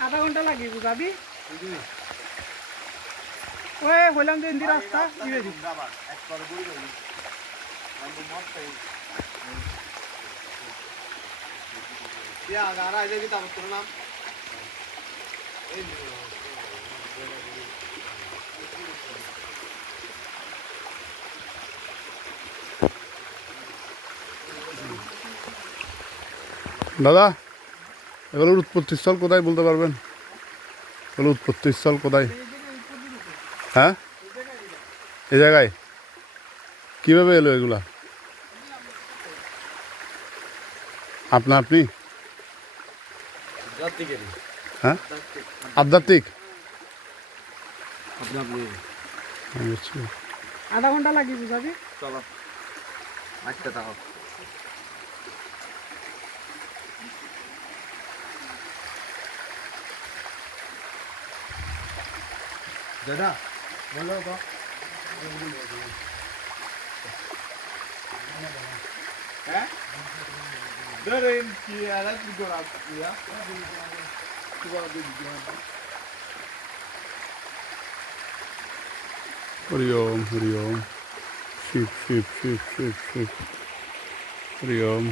আধা ঘন্টা লাগি বুঝাবি ওই হইলাম যে ইন্দি রাস্তা দাদা এগুলোর উৎপত্তিস্থল কোথায় বলতে পারবেন? এগুলোর উৎপত্তিস্থল কোথায়? হ্যাঁ, এই জায়গায় কীভাবে এলো এগুলা? আপনি হ্যাঁ, আধ্যাত্মিক আধা ঘন্টা লাগি বুঝাবি চলো আচ্ছা তাও দাদা বলো তো হ্যাঁ ধরেন কি আলাদা কি করা ইয়া কি করা দিই হরি ওম শিব শিব শিব শিব শিব হরি ওম।